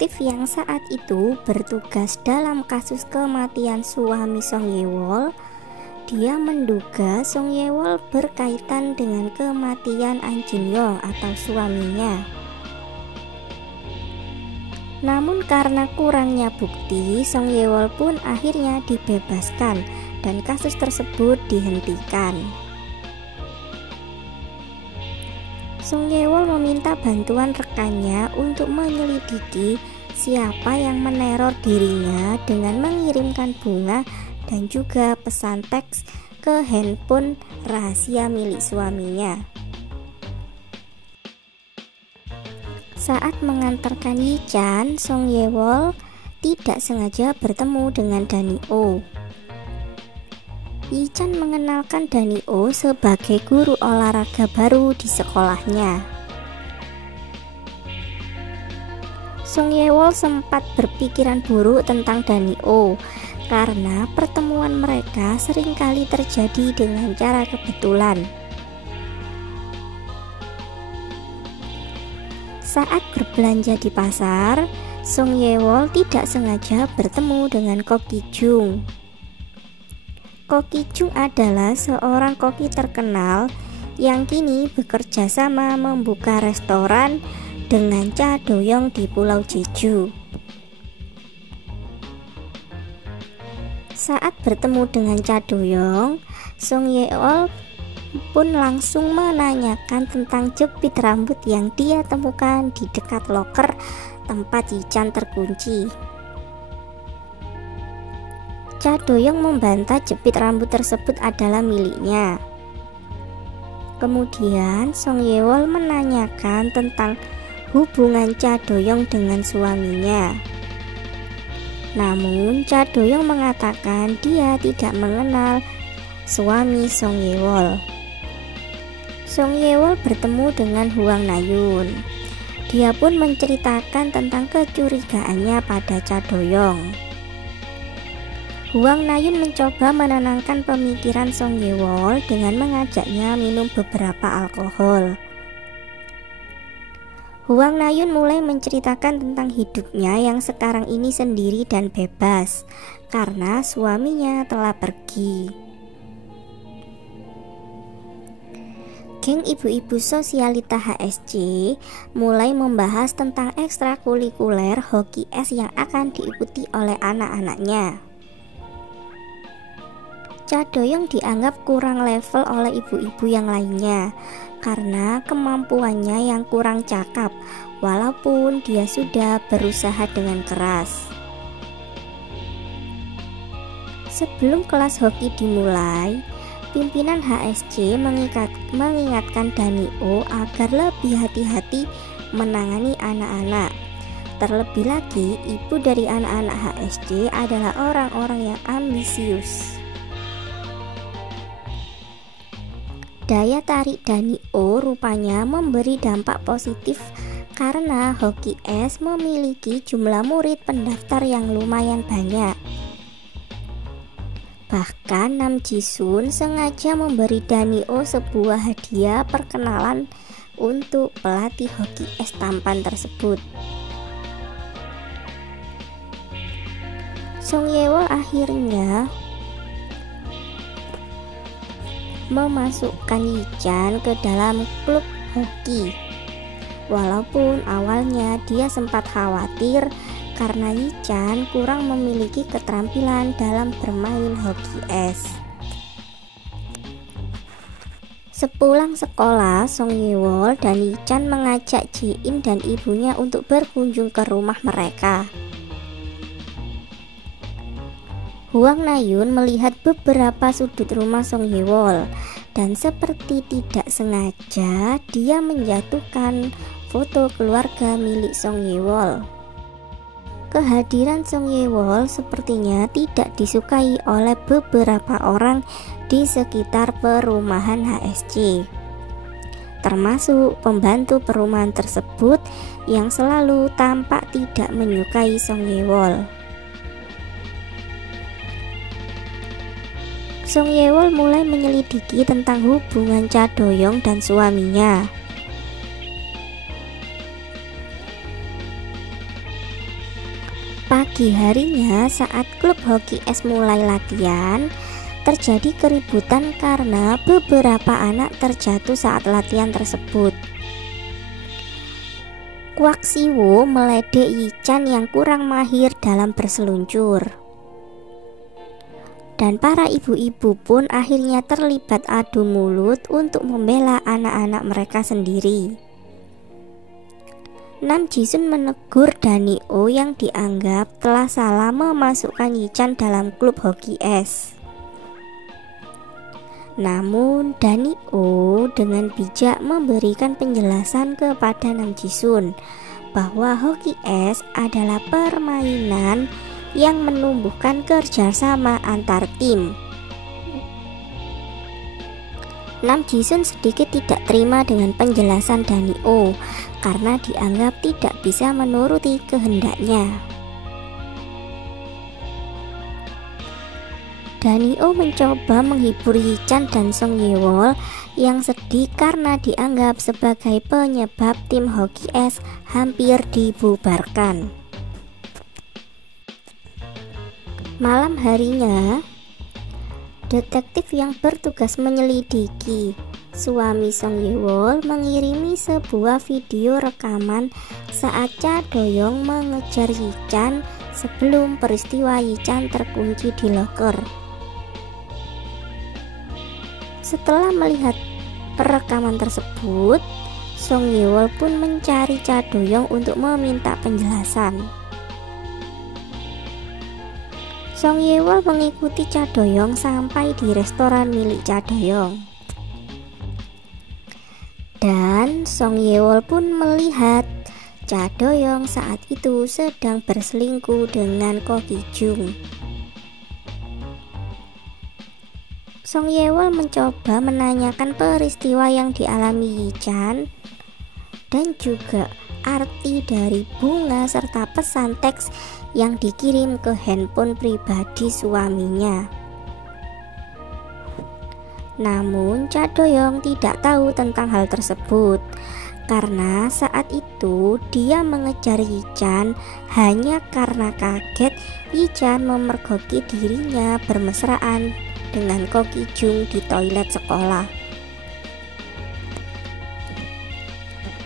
detektif yang saat itu bertugas dalam kasus kematian suami Song Ye-wol. Dia menduga Song Ye-wol berkaitan dengan kematian An Jin-yong atau suaminya. Namun karena kurangnya bukti, Song Ye-wol pun akhirnya dibebaskan dan kasus tersebut dihentikan. Song Ye-wol meminta bantuan rekannya untuk menyelidiki siapa yang meneror dirinya dengan mengirimkan bunga dan juga pesan teks ke handphone rahasia milik suaminya. Saat mengantarkan Yi Chan, Song Ye-wol tidak sengaja bertemu dengan Danny-oh. Yi Chan mengenalkan Danny-oh sebagai guru olahraga baru di sekolahnya. Song Ye-wol sempat berpikiran buruk tentang Danny-oh karena pertemuan mereka seringkali terjadi dengan cara kebetulan. Saat berbelanja di pasar, Song Ye-wol tidak sengaja bertemu dengan Ko Ki-jung. Ko Ki-jung adalah seorang koki terkenal yang kini bekerja sama membuka restoran dengan Cha Do-yong di Pulau Jeju. Saat bertemu dengan Cha Do-yong, Song Ye-wol pun langsung menanyakan tentang jepit rambut yang dia temukan di dekat loker tempat Yi Chan terkunci. Cha Do-yong membantah jepit rambut tersebut adalah miliknya. Kemudian Song Ye-wol menanyakan tentang hubungan Cha Do-yong dengan suaminya. Namun Cha Do-yong mengatakan dia tidak mengenal suami Song Ye-wol. Song Ye-wol bertemu dengan Hwang Na-yun. Dia pun menceritakan tentang kecurigaannya pada Cha Do-yong. Hwang Na-yun mencoba menenangkan pemikiran Song Ye-wol dengan mengajaknya minum beberapa alkohol. Hwang Na-yun mulai menceritakan tentang hidupnya yang sekarang ini sendiri dan bebas karena suaminya telah pergi. Geng ibu-ibu sosialita HSC mulai membahas tentang ekstrakurikuler hoki es yang akan diikuti oleh anak-anaknya. Cha Do-yong dianggap kurang level oleh ibu-ibu yang lainnya karena kemampuannya yang kurang cakap, walaupun dia sudah berusaha dengan keras. Sebelum kelas hoki dimulai, pimpinan HSC mengingatkan Danny-oh agar lebih hati-hati menangani anak-anak. Terlebih lagi, ibu dari anak-anak HSC adalah orang-orang yang ambisius. Daya tarik Danny-oh rupanya memberi dampak positif karena hoki es memiliki jumlah murid pendaftar yang lumayan banyak. Bahkan Nam Ji-sun sengaja memberi Danny-oh sebuah hadiah perkenalan untuk pelatih hoki es tampan tersebut. Song Ye-wol akhirnya memasukkan Yi Chan ke dalam klub hoki. Walaupun awalnya dia sempat khawatir karena Yi Chan kurang memiliki keterampilan dalam bermain hoki es. Sepulang sekolah, Song Ye-wol dan Yi Chan mengajak Ji-in dan ibunya untuk berkunjung ke rumah mereka. Hwang Na-yun melihat beberapa sudut rumah Song Ye-wol dan seperti tidak sengaja dia menjatuhkan foto keluarga milik Song Ye-wol. Kehadiran Song Ye-wol sepertinya tidak disukai oleh beberapa orang di sekitar perumahan HSC, termasuk pembantu perumahan tersebut yang selalu tampak tidak menyukai Song Ye-wol. Song Ye-wol mulai menyelidiki tentang hubungan Cha Do-yong dan suaminya. pagi harinya saat klub hoki es mulai latihan, terjadi keributan karena beberapa anak terjatuh saat latihan tersebut. Kwak Siwo meledek Yi-chan yang kurang mahir dalam berseluncur. Dan para ibu-ibu pun akhirnya terlibat adu mulut untuk membela anak-anak mereka sendiri. Nam Ji-sun menegur Danio yang dianggap telah salah memasukkan Yi-chan dalam klub hoki es. Namun Danio dengan bijak memberikan penjelasan kepada Nam Ji-sun bahwa hoki es adalah permainan yang menumbuhkan kerjasama antar tim. Nam Ji-sun sedikit tidak terima dengan penjelasan Danio karena dianggap tidak bisa menuruti kehendaknya. Danio mencoba menghibur Yi-chan dan Song Ye-wol yang sedih karena dianggap sebagai penyebab tim hoki es hampir dibubarkan. Malam harinya, detektif yang bertugas menyelidiki suami Song Ye-wol mengirimi sebuah video rekaman saat Cha Do-young mengejar Yi-chan sebelum peristiwa Yi-chan terkunci di loker. Setelah melihat perekaman tersebut, Song Ye-wol pun mencari Cha Do-young untuk meminta penjelasan. Song Ye-wol mengikuti Cha Do-young sampai di restoran milik Cha Do-young. Dan Song Ye-wol pun melihat Cha Do-young saat itu sedang berselingkuh dengan Ko Ki-jung. Song Ye-wol mencoba menanyakan peristiwa yang dialami Yi-chan dan juga arti dari bunga serta pesan teks yang dikirim ke handphone pribadi suaminya. Namun Cha Do-young tidak tahu tentang hal tersebut karena saat itu dia mengejar Yi-chan hanya karena kaget Yi-chan memergoki dirinya bermesraan dengan Ko Ki-jung di toilet sekolah.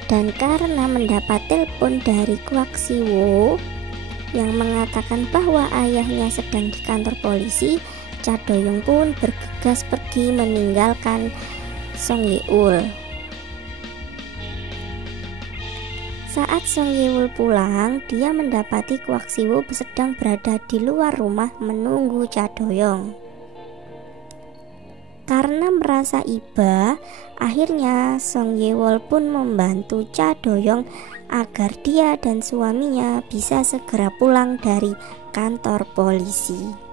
Dan karena mendapat telepon dari Kwak Siwo yang mengatakan bahwa ayahnya sedang di kantor polisi, Cha Do-young pun bergegas pergi meninggalkan Song Ye-wol. Saat Song Ye-wol pulang, dia mendapati Kwak Siwo sedang berada di luar rumah menunggu Cha Do-young. Karena merasa iba, akhirnya Song Ye-wol pun membantu Cha Do-young agar dia dan suaminya bisa segera pulang dari kantor polisi.